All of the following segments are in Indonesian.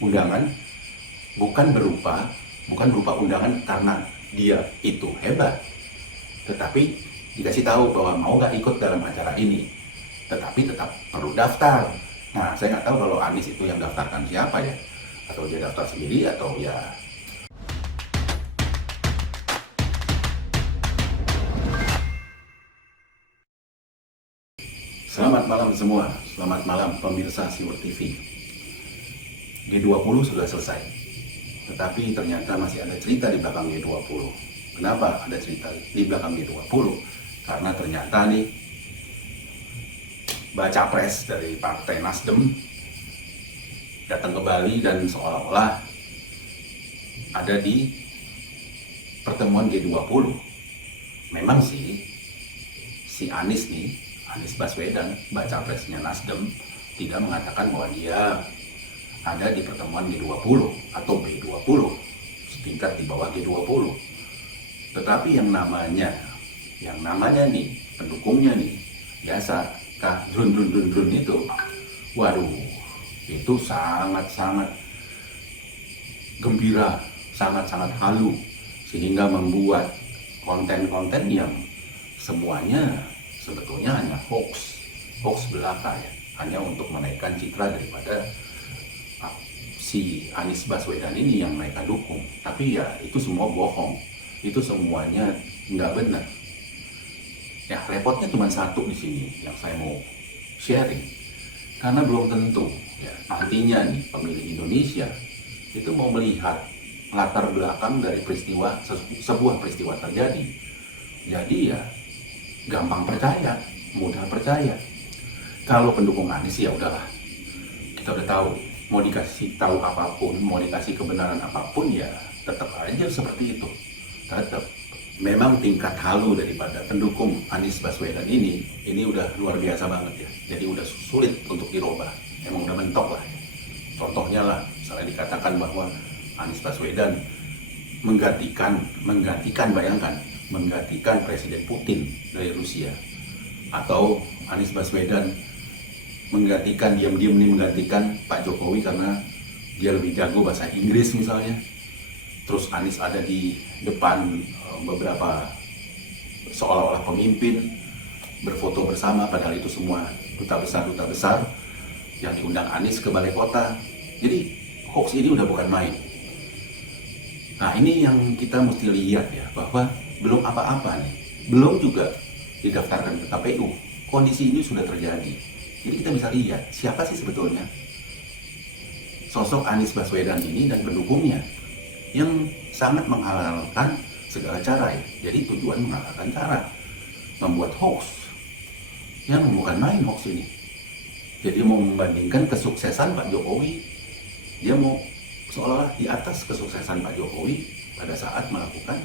undangan bukan berupa undangan karena dia itu hebat, tetapi dikasih tahu bahwa mau nggak ikut dalam acara ini, tetapi tetap perlu daftar. Nah, saya nggak tahu kalau Anies itu yang daftarkan siapa ya, atau dia daftar sendiri atau ya. Selamat malam semua, selamat malam pemirsa Siwur TV. G20 sudah selesai, tetapi ternyata masih ada cerita di belakang G20. Kenapa ada cerita di belakang G20? Karena ternyata nih, baca pres dari Partai Nasdem datang ke Bali dan seolah-olah ada di pertemuan G20. Memang sih, si Anies Baswedan, baca presnya Nasdem, tidak mengatakan bahwa dia ada di pertemuan G20 atau B20, setingkat di bawah G20. Tetapi yang namanya nih, pendukungnya nih, biasa kah drun itu, waduh, itu sangat-sangat gembira, sangat-sangat halu, sehingga membuat konten-konten yang semuanya sebetulnya hanya hoax belaka ya, hanya untuk menaikkan citra daripada si Anies Baswedan ini yang mereka dukung. Tapi ya itu semua bohong, itu semuanya nggak benar. Ya repotnya cuma satu di sini yang saya mau sharing, karena belum tentu ya nantinya nih pemilih Indonesia itu mau melihat latar belakang dari sebuah peristiwa terjadi. Jadi ya gampang percaya, mudah percaya. Kalau pendukung Anies ya udahlah, kita udah tahu, mau dikasih tahu apapun, mau dikasih kebenaran apapun ya tetap aja seperti itu. Tetap. Memang tingkat halu daripada pendukung Anies Baswedan ini udah luar biasa banget ya. Jadi udah sulit untuk dirubah. Emang udah mentok lah. Contohnya lah, misalnya dikatakan bahwa Anies Baswedan menggantikan Presiden Putin dari Rusia, atau Anies Baswedan menggantikan Pak Jokowi karena dia lebih jago bahasa Inggris misalnya. Terus Anies ada di depan beberapa seolah-olah pemimpin berfoto bersama, padahal itu semua duta besar yang diundang Anies ke balai kota. Jadi hoax ini udah bukan main. Nah, ini yang kita mesti lihat ya, bahwa belum apa-apa nih, belum juga didaftarkan ke KPU, kondisi ini sudah terjadi. Jadi kita bisa lihat siapa sih sebetulnya sosok Anies Baswedan ini dan pendukungnya yang sangat menghalalkan segala cara ya. Jadi tujuan menghalalkan cara membuat hoax yang bukan main hoax ini. Jadi mau membandingkan kesuksesan Pak Jokowi, dia mau seolah-olah di atas kesuksesan Pak Jokowi pada saat melakukan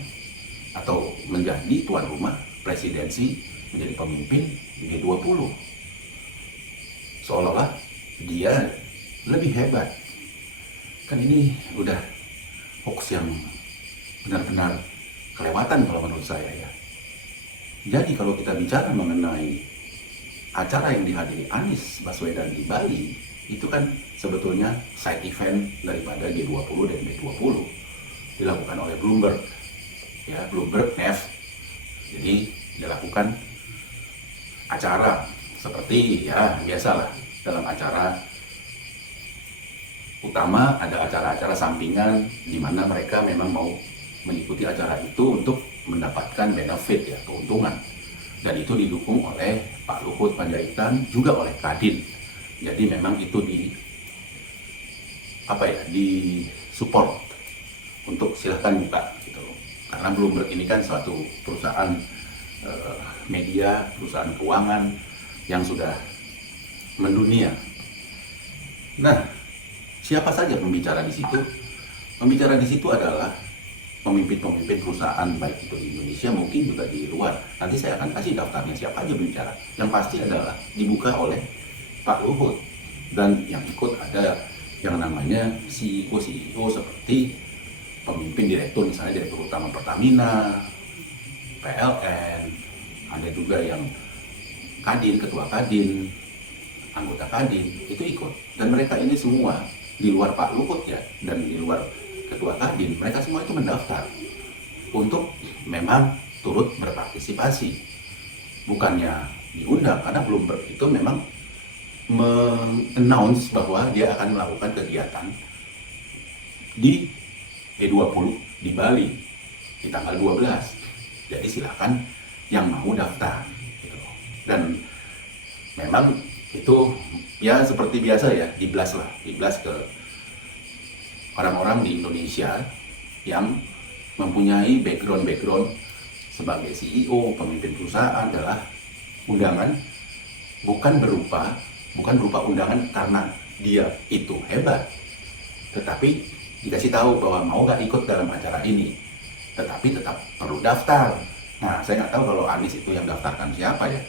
atau menjadi tuan rumah presidensi, menjadi pemimpin G20. Seolah-olah dia lebih hebat. Kan ini udah hoax yang benar-benar kelewatan kalau menurut saya ya. Jadi kalau kita bicara mengenai acara yang dihadiri Anies Baswedan di Bali, itu kan sebetulnya side event daripada G20 dan B20 dilakukan oleh Bloomberg ya, Bloomberg Nef. Jadi dilakukan acara seperti ya biasalah, dalam acara utama ada acara-acara sampingan di mana mereka memang mau mengikuti acara itu untuk mendapatkan benefit ya, keuntungan, dan itu didukung oleh Pak Luhut Panjaitan, juga oleh Kadin. Jadi memang itu di support untuk silahkan buka gitu. Karena Bloomberg ini kan suatu perusahaan media, perusahaan keuangan yang sudah mendunia. Nah, siapa saja pembicara di situ? Pembicara di situ adalah pemimpin-pemimpin perusahaan, baik itu di Indonesia mungkin juga di luar. Nanti saya akan kasih daftarnya siapa aja berbicara. Yang pasti adalah dibuka oleh Pak Luhut, dan yang ikut ada yang namanya CEO seperti pemimpin direktur, misalnya Direktur Utama Pertamina, PLN, ada juga yang Kadin, Ketua Kadin, anggota Kadin, itu ikut. Dan mereka ini semua di luar Pak Luhut ya, dan di luar Ketua Kadin, mereka semua itu mendaftar untuk memang turut berpartisipasi. Bukannya diundang, karena Bloomberg itu memang men-announce bahwa dia akan melakukan kegiatan di G20 di Bali di tanggal 12. Jadi silakan yang mau daftar gitu. Dan memang itu ya seperti biasa ya, diblas ke orang-orang di Indonesia yang mempunyai background sebagai CEO, pemimpin perusahaan adalah undangan bukan berupa undangan karena dia itu hebat, tetapi dikasih tahu bahwa mau nggak ikut dalam acara ini, tetapi tetap perlu daftar. Nah, saya nggak tahu kalau Anies itu yang daftarkan siapa ya,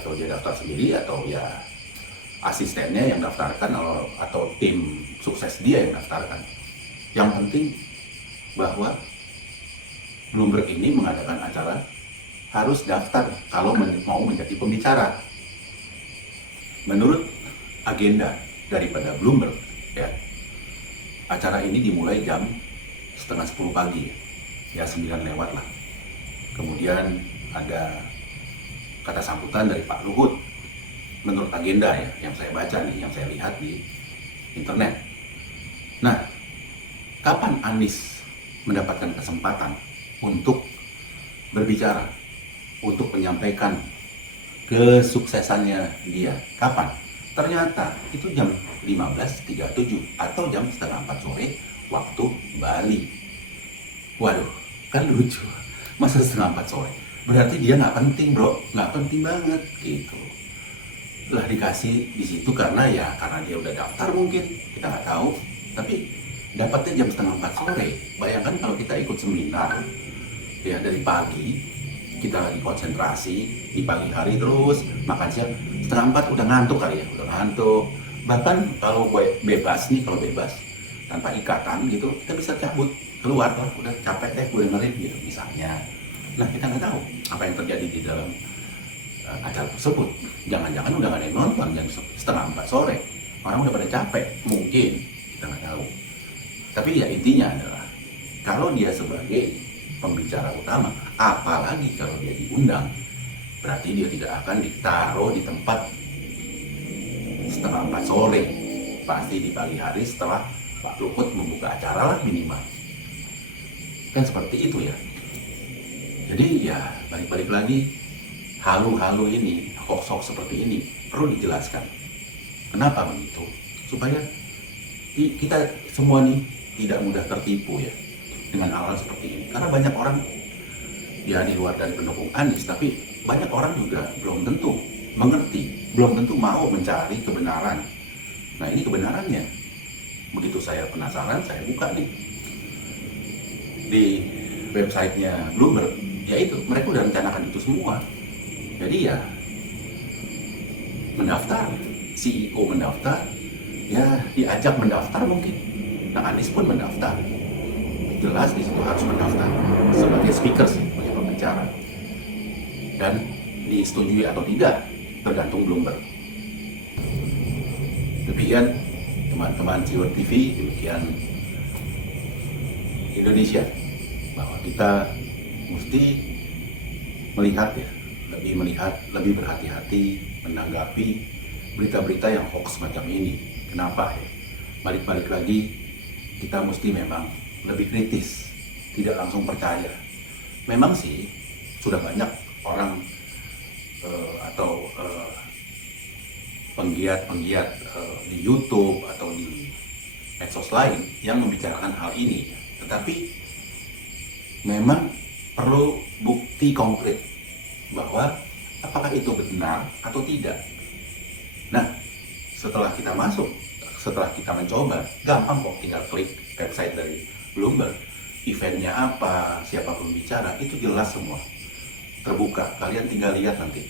atau dia daftar sendiri, atau ya asistennya yang daftarkan, atau tim sukses dia yang daftarkan. Yang penting bahwa Bloomberg ini mengadakan acara harus daftar kalau mau menjadi pembicara. Menurut agenda daripada Bloomberg, ya, acara ini dimulai jam 9:30 pagi, ya 9 lewat lah. Kemudian ada kata sambutan dari Pak Luhut, menurut agenda ya, yang saya baca nih, yang saya lihat di internet. Nah, kapan Anies mendapatkan kesempatan untuk berbicara, untuk menyampaikan kesuksesannya dia? Kapan? Ternyata itu jam 15.37 atau jam setengah 4 sore waktu Bali. Waduh, kan lucu. Masa setengah 4 sore? Berarti dia nggak penting, bro. Nggak penting banget gitu. Lah dikasih di situ karena dia udah daftar mungkin, kita nggak tahu. Tapi dapatnya jam setengah 4 sore. Bayangkan kalau kita ikut seminar ya dari pagi, kita lagi konsentrasi di pagi hari, terus makan siang setengah 4 udah ngantuk kali ya, udah ngantuk. Bahkan kalau bebas tanpa ikatan gitu, kita bisa cabut keluar lah, udah capek deh gue dengerin gitu misalnya. Nah, kita nggak tahu apa yang terjadi di dalam acara tersebut. Jangan-jangan udah nggak ada yang nonton jam setengah 4 sore, orang udah pada capek mungkin, kita nggak tahu. Tapi ya intinya adalah kalau dia sebagai pembicara utama, apalagi kalau dia diundang, berarti dia tidak akan ditaruh di tempat setengah 4 sore. Pasti di pagi hari setelah Pak Luhut membuka acara lah minimal. Kan seperti itu ya. Jadi ya balik-balik lagi, halu-halu ini, hoax-hoax seperti ini perlu dijelaskan. Kenapa begitu? Supaya kita semua nih tidak mudah tertipu ya dengan hal-hal seperti ini. Karena banyak orang ya di luar dari pendukung Anies, tapi banyak orang juga belum tentu mengerti, belum tentu mau mencari kebenaran. Nah, ini kebenarannya. Begitu saya penasaran, saya buka nih di websitenya Bloomberg, yaitu mereka udah rencanakan itu semua. Jadi ya mendaftar, CEO mendaftar, ya diajak mendaftar mungkin. Nah, Anies pun mendaftar. Jelas di situ harus mendaftar sebagai speaker sih, sebagai pembicara. Dan disetujui atau tidak tergantung Bloomberg. Demikian teman-teman Ciwet TV, demikian Indonesia, bahwa kita mesti melihat ya, lebih berhati-hati menanggapi berita-berita yang hoax macam ini. Kenapa ya? Balik-balik lagi, kita mesti memang lebih kritis, tidak langsung percaya. Memang sih sudah banyak orang atau penggiat di YouTube atau di medsos lain yang membicarakan hal ini, tetapi memang perlu bukti konkret bahwa apakah itu benar atau tidak. Nah, setelah kita masuk, setelah kita mencoba, gampang kok, tinggal klik website dari Bloomberg, eventnya apa, siapa pembicara, itu jelas semua, terbuka. Kalian tinggal lihat nanti,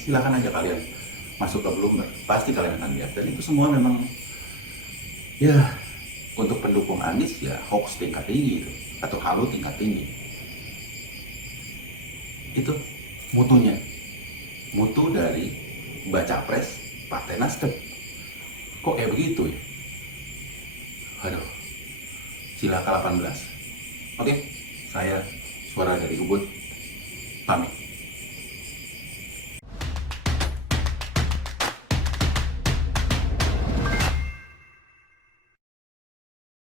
silakan aja kalian masuk ke Bloomberg, pasti kalian akan lihat. Dan itu semua memang ya untuk pendukung Anies ya hoax tingkat tinggi itu, atau halu tingkat tinggi. Itu mutunya, mutu dari baca pres Partai Nasdem. Kok kayak begitu ya? Aduh, Cilaka 18. Oke, saya Suara dari Ubud pamit.